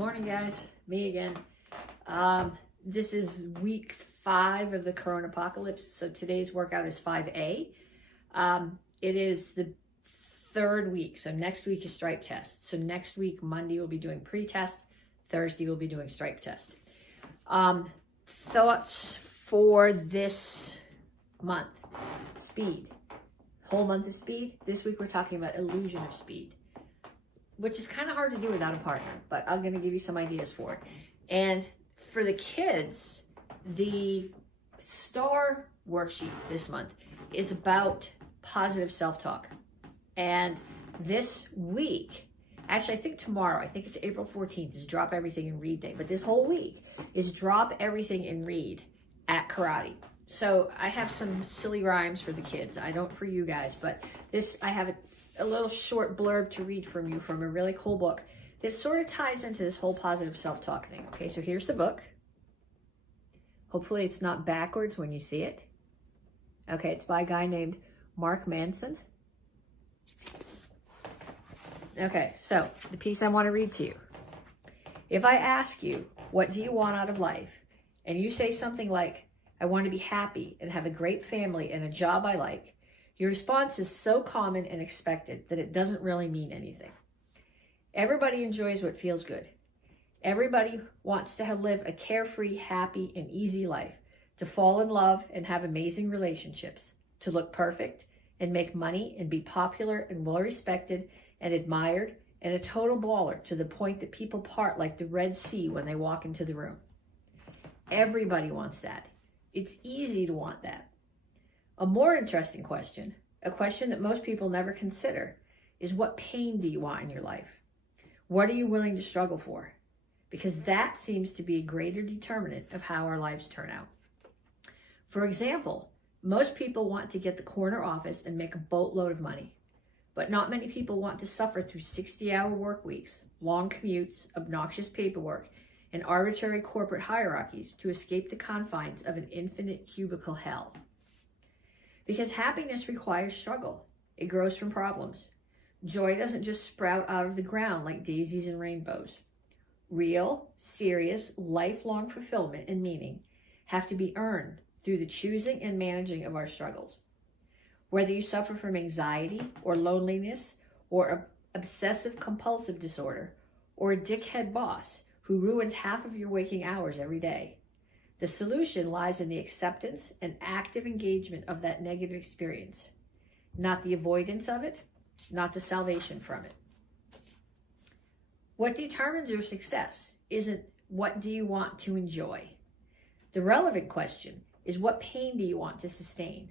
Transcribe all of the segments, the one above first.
Morning, guys. Me again. This is week 5 of the Corona Apocalypse. So today's workout is 5A. It is the 3rd week. So next week is stripe test. So next week, Monday, we'll be doing pre-test. Thursday, we'll be doing stripe test. Thoughts for this month. Speed. Whole month of speed. This week, we're talking about illusion of speed, which is kind of hard to do without a partner, but I'm going to give you some ideas for it. And for the kids, the STAR worksheet this month is about positive self-talk. And this week, actually, I think tomorrow, I think it's April 14th, is Drop Everything and Read Day. But this whole week is Drop Everything and Read at karate. So I have some silly rhymes for the kids. I don't for you guys, but this, I have a little short blurb to read from you from a really cool book that sort of ties into this whole positive self-talk thing. Okay, so here's the book. Hopefully it's not backwards when you see it. Okay, it's by a guy named Mark Manson. Okay, so the piece I want to read to you. If I ask you, what do you want out of life? And you say something like, I want to be happy and have a great family and a job I like, your response is so common and expected that it doesn't really mean anything. Everybody enjoys what feels good. Everybody wants to live a carefree, happy, and easy life, to fall in love and have amazing relationships, to look perfect and make money and be popular and well-respected and admired and a total baller to the point that people part like the Red Sea when they walk into the room. Everybody wants that. It's easy to want that. A more interesting question, a question that most people never consider, is what pain do you want in your life? What are you willing to struggle for? Because that seems to be a greater determinant of how our lives turn out. For example, most people want to get the corner office and make a boatload of money, but not many people want to suffer through 60-hour work weeks, long commutes, obnoxious paperwork, and arbitrary corporate hierarchies to escape the confines of an infinite cubicle hell. Because happiness requires struggle. It grows from problems. Joy doesn't just sprout out of the ground like daisies and rainbows. Real, serious, lifelong fulfillment and meaning have to be earned through the choosing and managing of our struggles. Whether you suffer from anxiety or loneliness or obsessive compulsive disorder or a dickhead boss who ruins half of your waking hours every day, the solution lies in the acceptance and active engagement of that negative experience, not the avoidance of it, not the salvation from it. What determines your success isn't what do you want to enjoy. The relevant question is what pain do you want to sustain?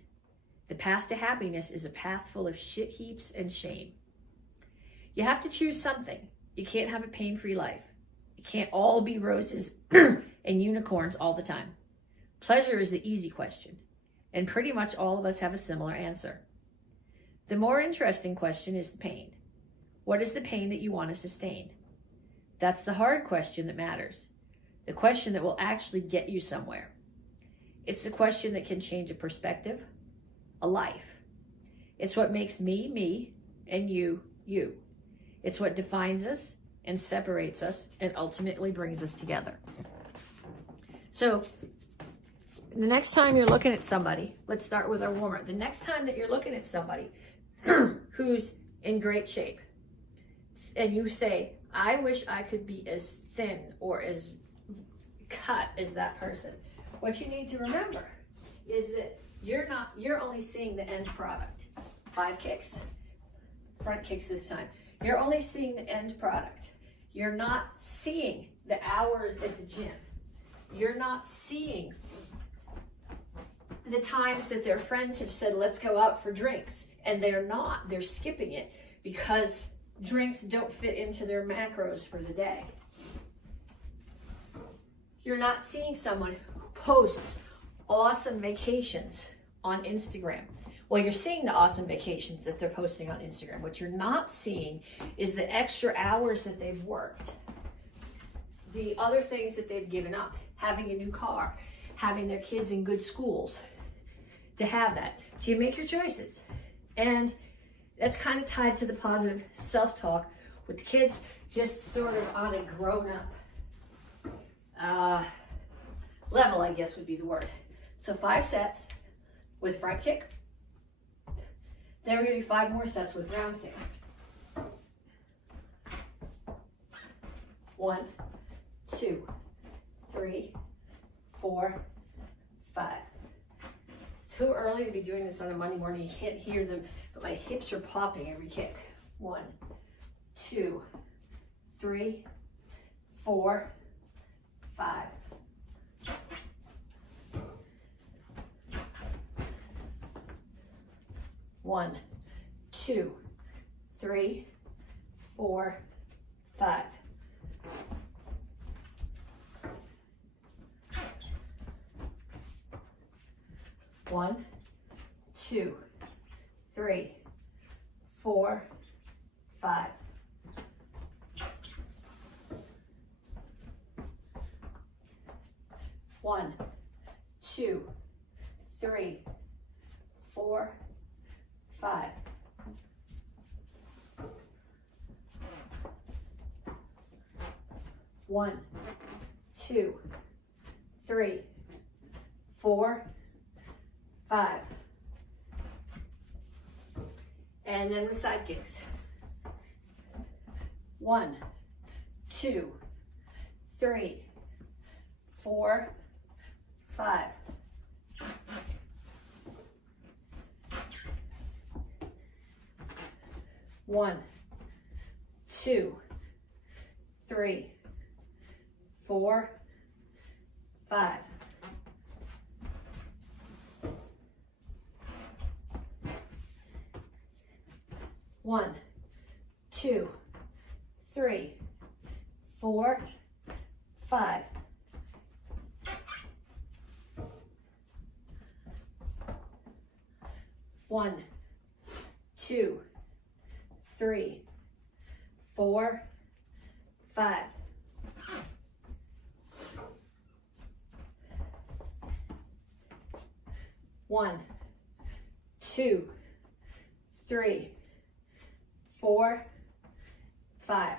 The path to happiness is a path full of shit heaps and shame. You have to choose something. You can't have a pain-free life. It can't all be roses and unicorns all the time. Pleasure is the easy question, and pretty much all of us have a similar answer. The more interesting question is the pain. What is the pain that you want to sustain? That's the hard question that matters, the question that will actually get you somewhere. It's the question that can change a perspective, a life. It's what makes me, me, and you, you. It's what defines us and separates us and ultimately brings us together. So the next time you're looking at somebody, let's start with our warmer. The next time that you're looking at somebody who's in great shape and you say, I wish I could be as thin or as cut as that person, what you need to remember is that you're only seeing the end product. 5 kicks, front kicks this time. You're only seeing the end product. You're not seeing the hours at the gym. You're not seeing the times that their friends have said, let's go out for drinks. And they're not. They're skipping it because drinks don't fit into their macros for the day. You're not seeing someone who posts awesome vacations on Instagram. Well, you're seeing the awesome vacations that they're posting on Instagram. What you're not seeing is the extra hours that they've worked, the other things that they've given up, having a new car, having their kids in good schools, to have that. So you make your choices. And that's kind of tied to the positive self-talk with the kids just sort of on a grown-up level, I guess would be the word. So 5 sets with front kick. Then we're gonna do 5 more sets with round kick. 1, 2, 3, 4, 5. It's too early to be doing this on a Monday morning. You can't hear them, but my hips are popping every kick. 1, 2, 3, 4, 5. One, 2, 3, 4, 5. One, 2, 3, 4, 5. One, 2, 3, 4, 5. One, 2, 3, 4, 5. And then with side kicks. 1, 2, 3, 4, 5. One, 2, 3, 4, 5. One, 2, 3, 4, 5. One, 2, 3, 4, 5. One, 2, 3, 4, 5.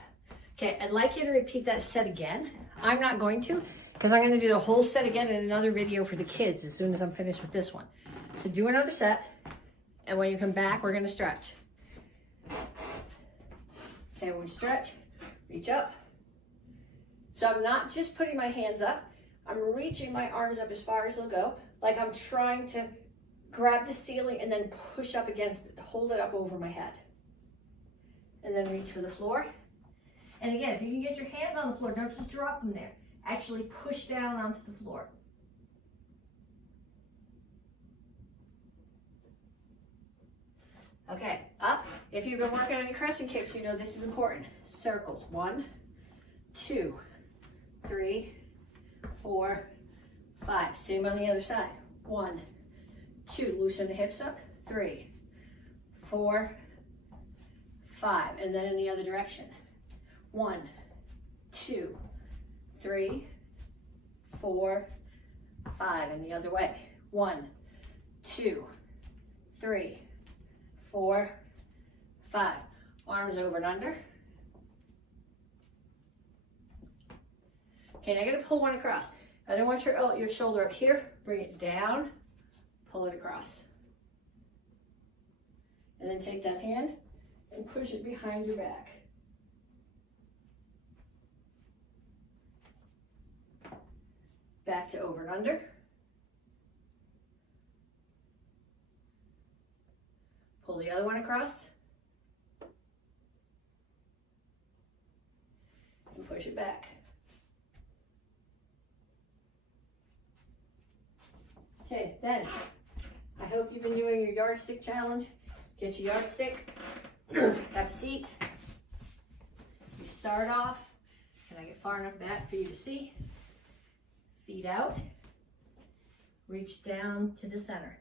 Okay, I'd like you to repeat that set again. I'm not going to, because I'm going to do the whole set again in another video for the kids as soon as I'm finished with this one. So do another set, and when you come back, we're going to stretch. Okay, when we stretch, reach up. So I'm not just putting my hands up, I'm reaching my arms up as far as they'll go, like I'm trying to grab the ceiling and then push up against it, hold it up over my head. And then reach for the floor. And again, if you can get your hands on the floor, don't just drop them there. Actually push down onto the floor. Okay, up. If you've been working on your crescent kicks, you know this is important. Circles. 1, 2, 3, 4, 5. Same on the other side. 1, 2. Loosen the hips up. 3, 4, 5. And then in the other direction. 1, 2, 3, 4, 5. And the other way. 1, 2, 3, 4, 5. Arms over and under. Okay, now you're going to pull one across. I don't want your shoulder up here. Bring it down. Pull it across. And then take that hand and push it behind your back. Back to over and under. Pull the other one across. And push it back. Okay, then, I hope you've been doing your yardstick challenge. Get your yardstick, have a seat. You start off, can I get far enough back for you to see? Feet out, reach down to the center.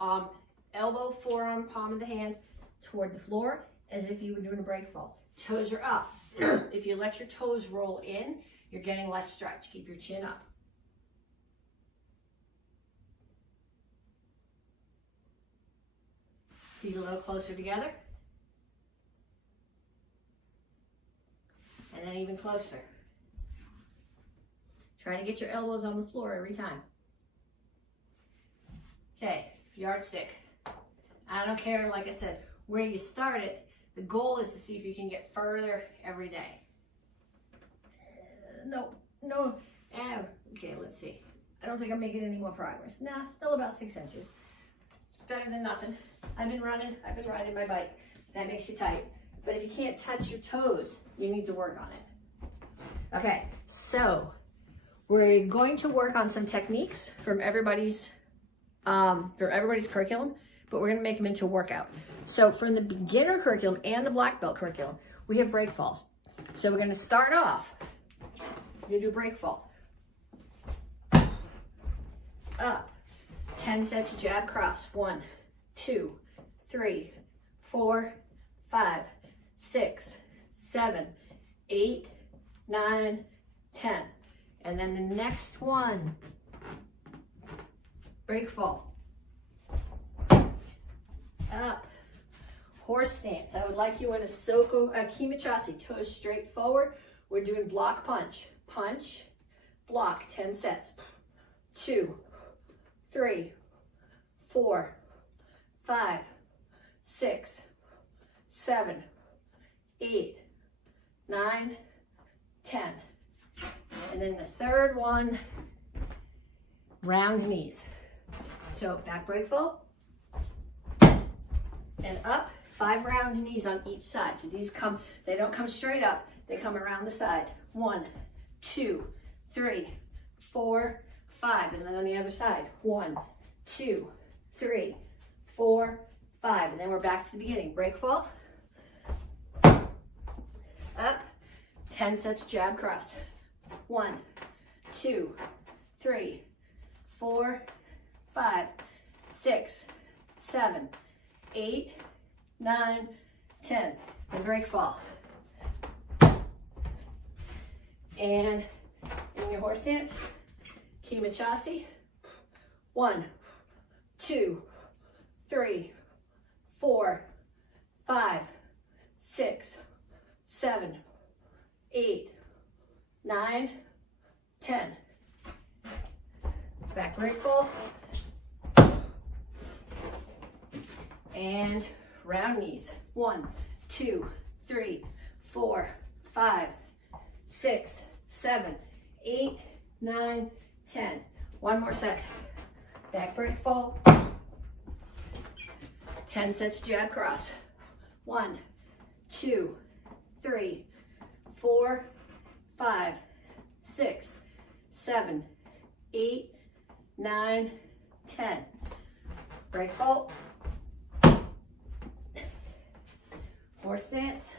Elbow, forearm, palm of the hand toward the floor as if you were doing a break fall. Toes are up. If you let your toes roll in, you're getting less stretch. Keep your chin up. Feet a little closer together. And then even closer. Try to get your elbows on the floor every time. Okay, yardstick. I don't care, like I said, where you start it. The goal is to see if you can get further every day. No. Okay, let's see. I don't think I'm making any more progress. Nah, still about 6 inches. It's better than nothing. I've been riding my bike. That makes you tight. But if you can't touch your toes, you need to work on it. Okay, so we're going to work on some techniques from everybody's curriculum, but we're gonna make them into a workout. So from the beginner curriculum and the black belt curriculum, we have break falls. So we're gonna start off, you do break fall. Up, 10 sets of jab cross. 1, 2, 3, 4, 5, 6, 7, 8, 9, 10. And then the next one, break fall. Up, horse stance. I would like you in a Kimachasi, toes straight forward. We're doing block punch. Punch, block, 10 sets. 2, 3, 4, 5, 6, 7, 8, 9, 10. And then the third one, round knees. So back break fall and up, 5 round knees on each side. So these they don't come straight up, they come around the side. 1, 2, 3, 4, 5, and then on the other side. 1, 2, 3, 4, 5, and then we're back to the beginning. Break fall, up, 10 sets jab cross. 1, 2, 3, 4, 5, 6, 7, 8, 9, 10, and break fall. And in your horse stance, Kimachasi. 1, 2, 3, 4, 5, 6, 7, 8, 9, 10. Back break fall. And round knees. 1, 2, 3, 4, 5, 6, 7, 8, 9, 10. One more set. Back break fall. 10 sets jab cross. 1, 2, 3, 4, 5, 6, 7, 8, 9, 10. Break fall. Horse stance.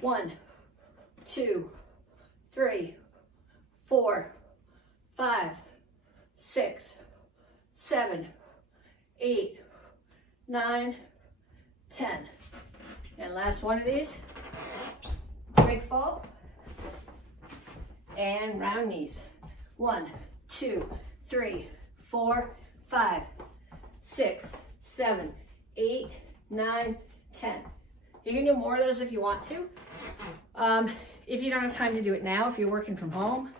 1, 2, 3, 4, 5, 6, 7, 8, 9, 10. And last one of these. Break fall. And round knees. 1, 2, 3, 4, 5, 6, 7, 8, 9, 10. You can do more of those if you want to. If you don't have time to do it now, if you're working from home,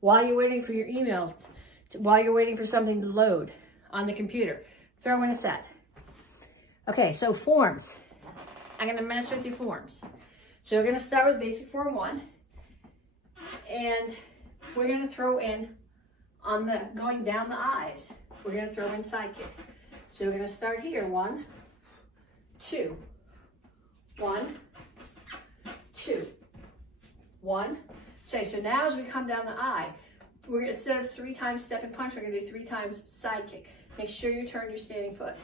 while you're waiting for your email, while you're waiting for something to load on the computer, throw in a set. Okay, so forms. I'm going to mess with your forms. So we're going to start with basic form 1. And we're going to throw in, going down the eyes, we're going to throw in side kicks. So we're going to start here. 1, 2, 1, 2, 1. So now as we come down the eye, we're gonna, instead of 3 times step and punch, we're going to do 3 times side kick. Make sure you turn your standing foot.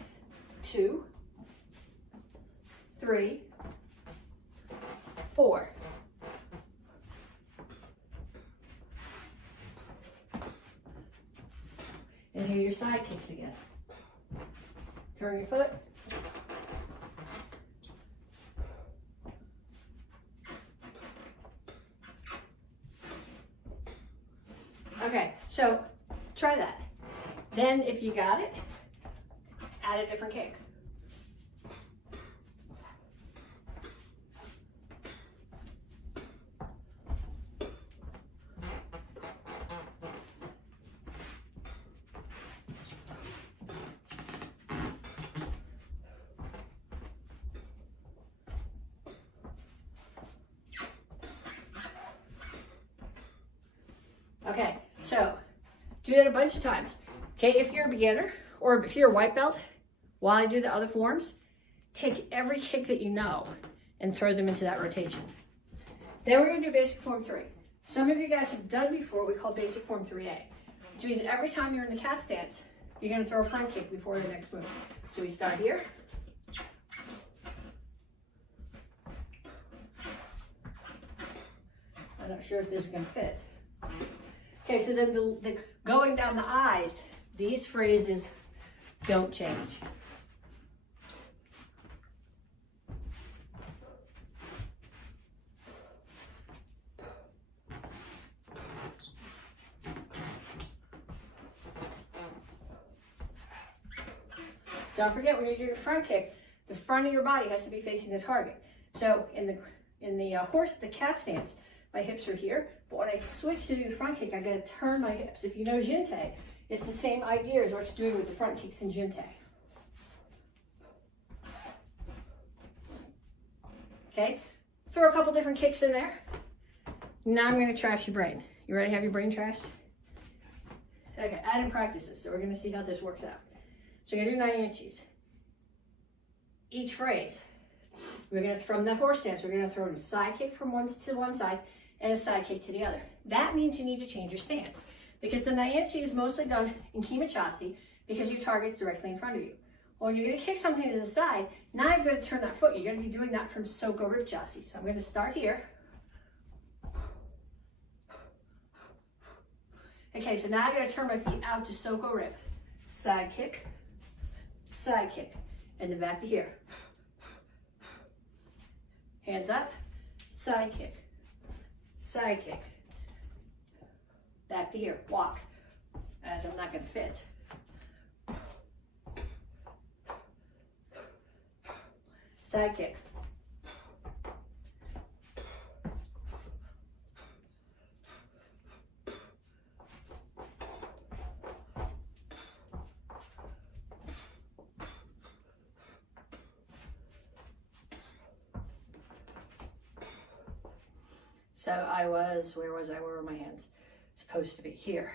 2, 3, 4. And here are your side kicks again. Turn your foot. Okay, so try that. Then if you got it, add a different kick. Okay, so do that a bunch of times. Okay, if you're a beginner or if you're a white belt, while I do the other forms, take every kick that you know and throw them into that rotation. Then we're gonna do basic form 3. Some of you guys have done before what we call basic form 3A, which means every time you're in the cat stance, you're gonna throw a front kick before the next move. So we start here. I'm not sure if this is gonna fit. Okay, so then the going down the eyes, these phrases don't change. Don't forget, when you do your front kick, the front of your body has to be facing the target. So in the cat stance, my hips are here, but when I switch to do the front kick, I gotta turn my hips. If you know Jinte, it's the same idea as what you're doing with the front kicks in Jinte. Okay, throw a couple different kicks in there. Now I'm gonna trash your brain. You ready to have your brain trashed? Okay, add in practices, so we're gonna see how this works out. So you're gonna do 9 inches. Each phrase, we're gonna, from the horse stance, we're gonna throw a side kick from one side and a side kick to the other. That means you need to change your stance because the Naianchi is mostly done in Kimachasi because your target's directly in front of you. Well, when you're gonna kick something to the side, now you've got to turn that foot. You're gonna be doing that from Soko Rib Chassi. So I'm gonna start here. Okay, so now I gotta turn my feet out to Soko Rib. Side kick, and then back to here. Hands up, side kick, back to here, walk, as I'm not gonna fit. Side kick. So I was, where was I? Where were my hands? Supposed to be here.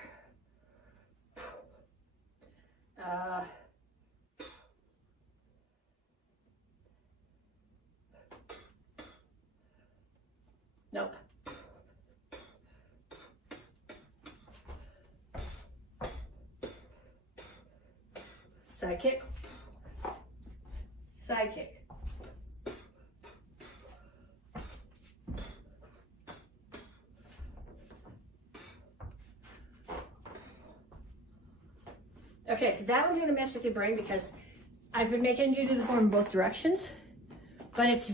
Nope. Side kick. Side kick. Okay, so that one's gonna mess with your brain because I've been making you do the form in both directions, but it's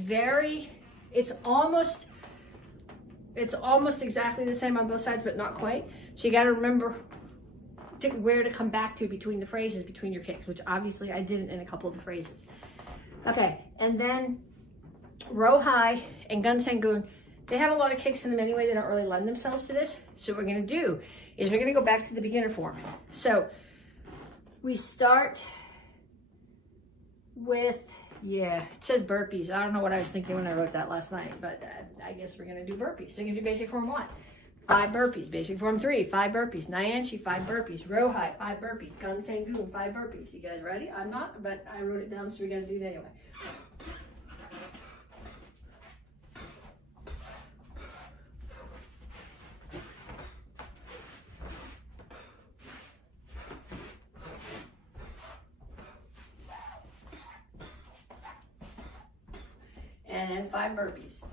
almost exactly the same on both sides, but not quite. So you gotta remember where to come back to between the phrases, between your kicks, which obviously I didn't in a couple of the phrases. Okay, and then Row High and Gun Sangoon, they have a lot of kicks in them anyway. They don't really lend themselves to this. So what we're gonna do is we're gonna go back to the beginner form. So we start with, it says burpees. I don't know what I was thinking when I wrote that last night, but I guess we're gonna do burpees. So you're gonna do basic form 1, 5 burpees. Basic form 3, 5 burpees. Naianchi, 5 burpees. Row High, 5 burpees. Gun Sangoon, 5 burpees. You guys ready? I'm not, but I wrote it down, so we gotta do it anyway. And then 5 burpees.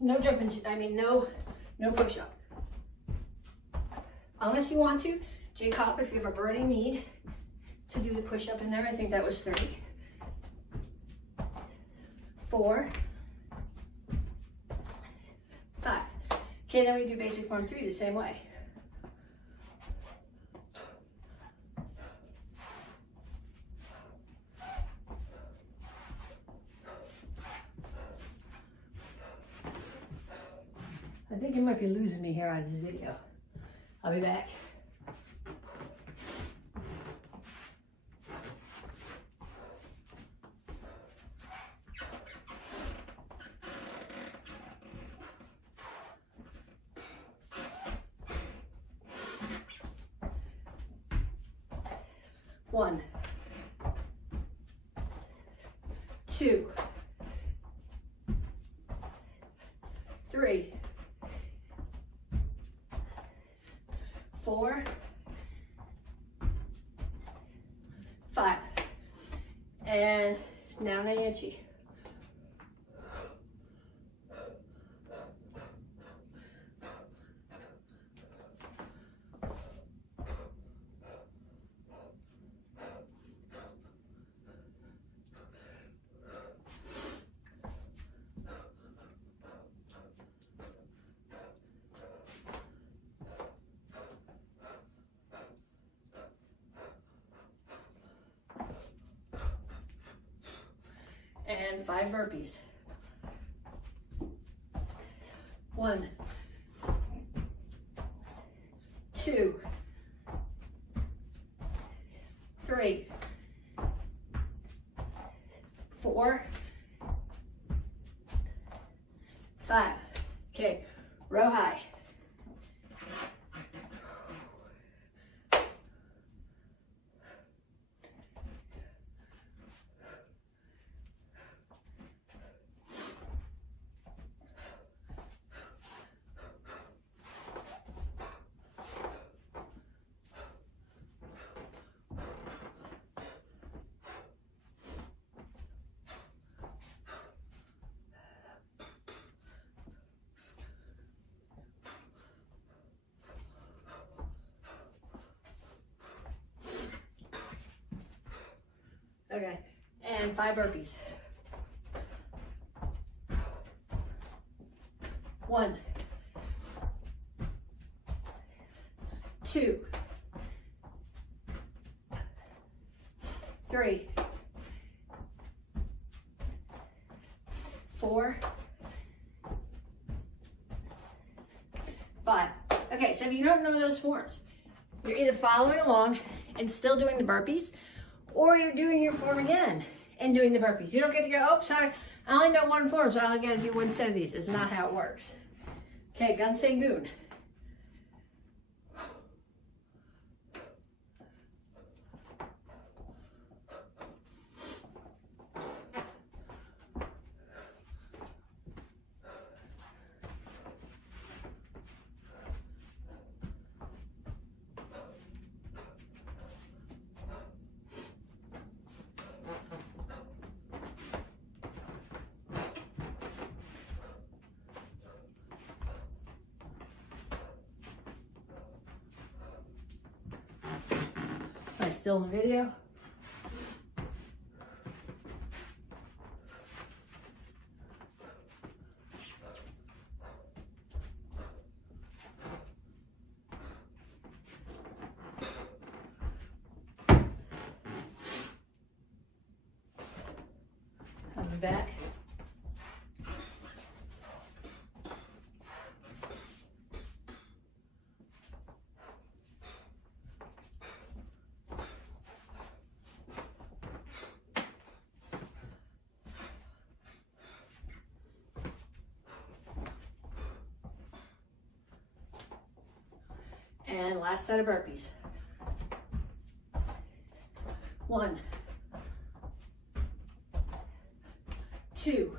No jumping, no push-up. Unless you want to, Jake Hop, if you have a burning need to do the push-up in there, I think that was 3. 4. 5. Okay, then we do basic form 3 the same way. I think you might be losing me here on this video. I'll be back. 1, 2, 3, 4, 5. And now Naichi. And 5 burpees. 1, 2, 3, 4, 5. Okay, row high. Okay, and 5 burpees. 1, 2, 3, 4, 5. Okay, so if you don't know those forms, you're either following along and still doing the burpees, or you're doing your form again and doing the burpees. You don't get to go, oh, sorry, I only know one form, so I only got to do one set of these. It's not how it works. Okay, Gansei-gun. Am I still in the video? Coming back. And last set of burpees. 1, 2,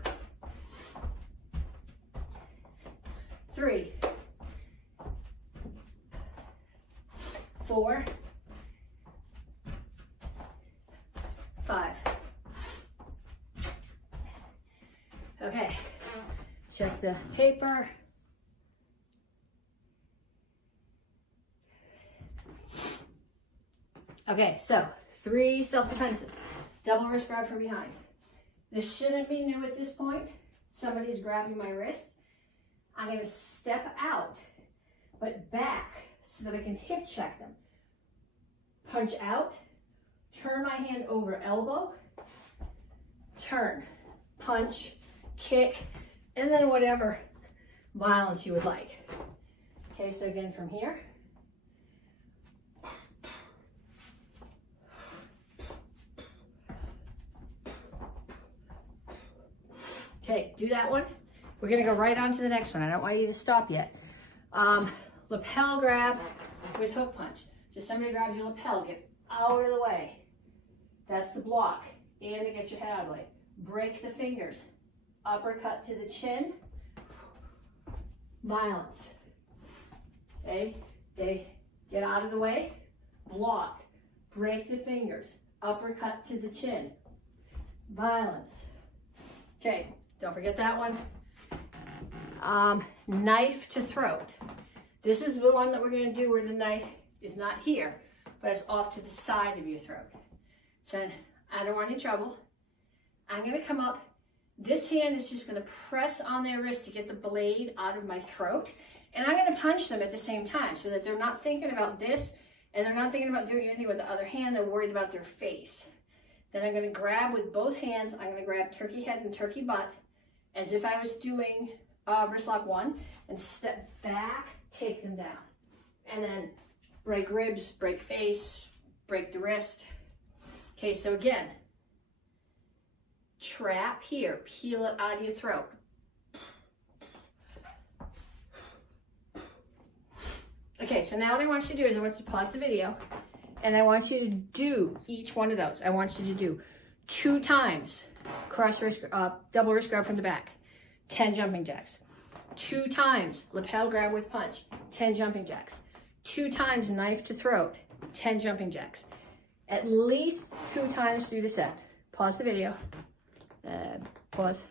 3, 4, 5. Okay, check the paper. Okay, so 3 self-defenses. Double wrist grab from behind. This shouldn't be new at this point. Somebody's grabbing my wrist. I'm going to step out, but back so that I can hip check them. Punch out, turn my hand over elbow, turn, punch, kick, and then whatever violence you would like. Okay, so again from here. Okay, do that one. We're gonna go right on to the next one. I don't want you to stop yet. Lapel grab with hook punch. So somebody grabs your lapel, get out of the way. That's the block. And to get your head out of the way. Break the fingers. Uppercut to the chin. Violence. Okay? They get out of the way. Block. Break the fingers. Uppercut to the chin. Violence. Okay, don't forget that one. Knife to throat. This is the one that we're going to do where the knife is not here, but it's off to the side of your throat. So I don't want any trouble. I'm going to come up. This hand is just going to press on their wrist to get the blade out of my throat. And I'm going to punch them at the same time so that they're not thinking about this and they're not thinking about doing anything with the other hand. They're worried about their face. Then I'm going to grab with both hands. I'm going to grab turkey head and turkey butt as if I was doing wrist lock 1 and step back, take them down. And then break ribs, break face, break the wrist. Okay, so again, trap here, peel it out of your throat. Okay, so now what I want you to do is I want you to pause the video and I want you to do each one of those. I want you to do 2 times cross wrist, double wrist grab from the back, 10 jumping jacks. 2 times lapel grab with punch, 10 jumping jacks. 2 times knife to throat, 10 jumping jacks. At least 2 times through the set. Pause the video. Pause.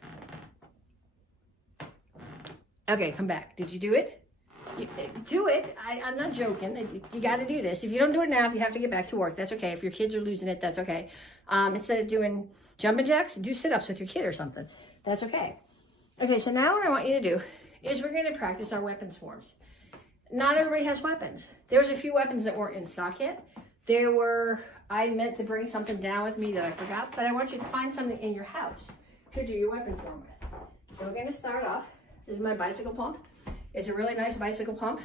Okay, come back. Did you do it? Do it. I'm not joking. You got to do this. If you don't do it now, if you have to get back to work, that's okay. If your kids are losing it, that's okay. Instead of doing jumping jacks, do sit-ups with your kid or something. That's okay. Okay, so now what I want you to do is we're going to practice our weapons forms. Not everybody has weapons. There's a few weapons that weren't in stock yet. I meant to bring something down with me that I forgot, but I want you to find something in your house to do your weapon form with. So we're going to start off. This is my bicycle pump. It's a really nice bicycle pump.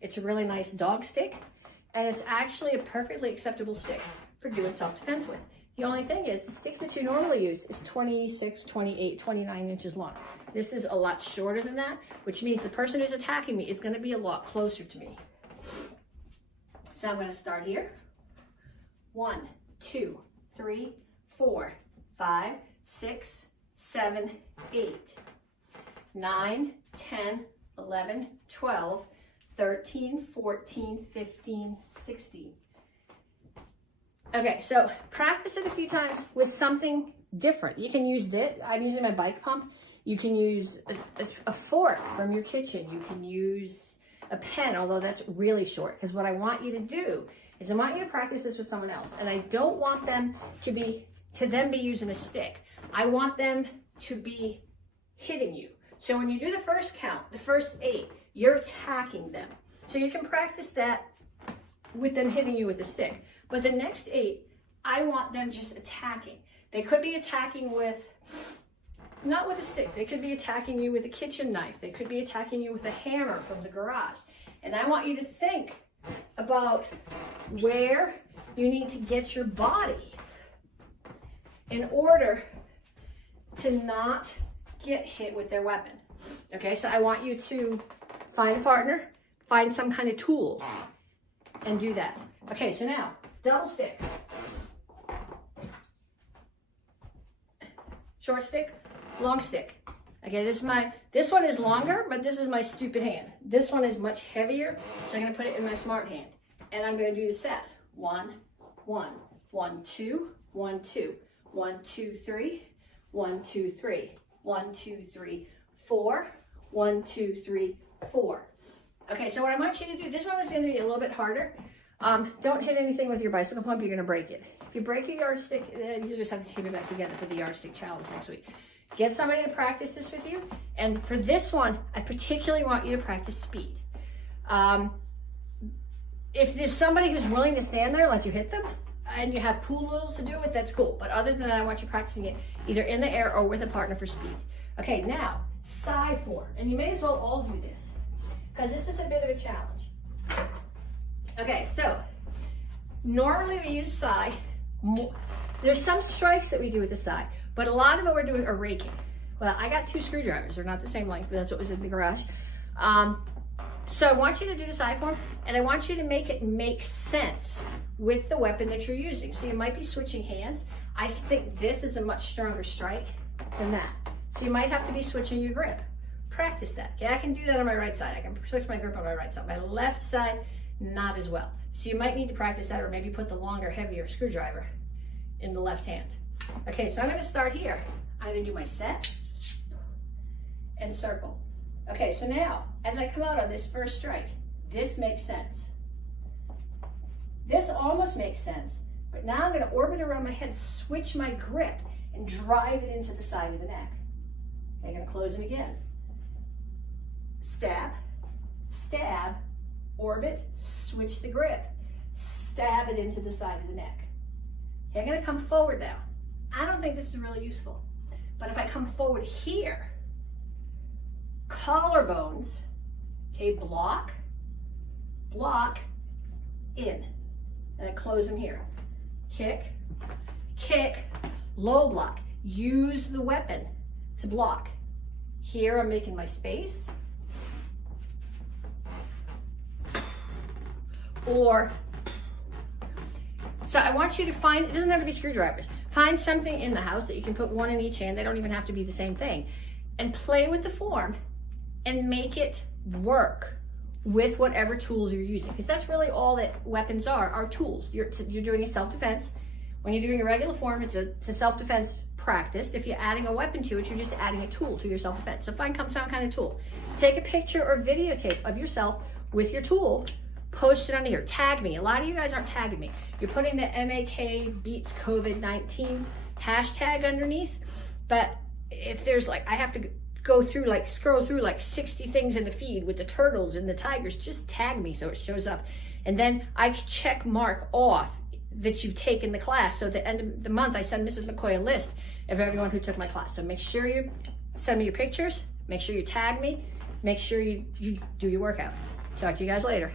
It's a really nice dog stick, and it's actually a perfectly acceptable stick for doing self-defense with. The only thing is the stick that you normally use is 26, 28, 29 inches long. This is a lot shorter than that, which means the person who's attacking me is going to be a lot closer to me. So I'm going to start here. 1, 2, 3, 4, 5, 6, 7, 8, 9, 10, 11, 12, 13, 14, 15, 16. Okay, so practice it a few times with something different. You can use this. I'm using my bike pump. You can use a fork from your kitchen. You can use a pen, although that's really short, because what I want you to do is I want you to practice this with someone else, and I don't want them to be using a stick. I want them to be hitting you. So when you do the first count, the first 8, you're attacking them. So you can practice that with them hitting you with a stick. But the next 8, I want them just attacking. They could be attacking with, not with a stick, they could be attacking you with a kitchen knife. They could be attacking you with a hammer from the garage. And I want you to think about where you need to get your body in order to not get hit with their weapon. Okay, so I want you to find a partner, find some kind of tools, and do that. Okay, so now, double stick. Short stick, long stick. Okay, this one is longer, but this is my stupid hand. This one is much heavier, so I'm gonna put it in my smart hand. And I'm gonna do the set. 1, 1, 1, 2, 1, 2, 1, 2, 3, 1, 2, 3, 1, 2, 3, 4, 1, 2, 3, 4. Okay, so what I want you to do, this one is gonna be a little bit harder. Don't hit anything with your bicycle pump, you're gonna break it. If you break your yardstick, you just have to take it back together for the yardstick challenge next week. Get somebody to practice this with you. And for this one, I particularly want you to practice speed. If there's somebody who's willing to stand there and let you hit them, and you have pool noodles to do it, that's cool. But other than that, I want you practicing it either in the air or with a partner for speed. Okay, now, side form. And you may as well all do this, because this is a bit of a challenge. Okay, so normally we use side. There's some strikes that we do with the side, but a lot of what we're doing are raking. Well, I got 2 screwdrivers. They're not the same length, but that's what was in the garage. So I want you to do this I form, and I want you to make it make sense with the weapon that you're using. So you might be switching hands. I think this is a much stronger strike than that. So you might have to be switching your grip. Practice that. Okay, I can do that on my right side. I can switch my grip on my right side. My left side, not as well. So you might need to practice that, or maybe put the longer, heavier screwdriver in the left hand. Okay, so I'm going to start here. I'm going to do my set and circle. Okay, so now, as I come out on this first strike, this makes sense. This almost makes sense, but now I'm going to orbit around my head, switch my grip, and drive it into the side of the neck. Okay, I'm going to close them again. Stab, stab, orbit, switch the grip, stab it into the side of the neck. Okay, I'm going to come forward now. I don't think this is really useful, but if I come forward here, collarbones, okay, block, block, in, and I close them here. Kick, kick, low block. Use the weapon to block. Here I'm making my space. Or, so I want you to find, it doesn't have to be screwdrivers. Find something in the house that you can put one in each hand. They don't even have to be the same thing. And play with the form and make it work with whatever tools you're using. Because that's really all that weapons are tools. You're doing a self-defense. When you're doing a regular form, it's a self-defense practice. If you're adding a weapon to it, you're just adding a tool to your self-defense. So find some kind of tool. Take a picture or videotape of yourself with your tool, post it under here, tag me. A lot of you guys aren't tagging me. You're putting the MAK beats COVID-19 hashtag underneath, but if there's like, I have to go through, like scroll through like 60 things in the feed with the turtles and the tigers, just tag me so it shows up. And then I check mark off that you've taken the class. So at the end of the month, I send Mrs. McCoy a list of everyone who took my class. So make sure you send me your pictures, make sure you tag me, make sure you do your workout. Talk to you guys later.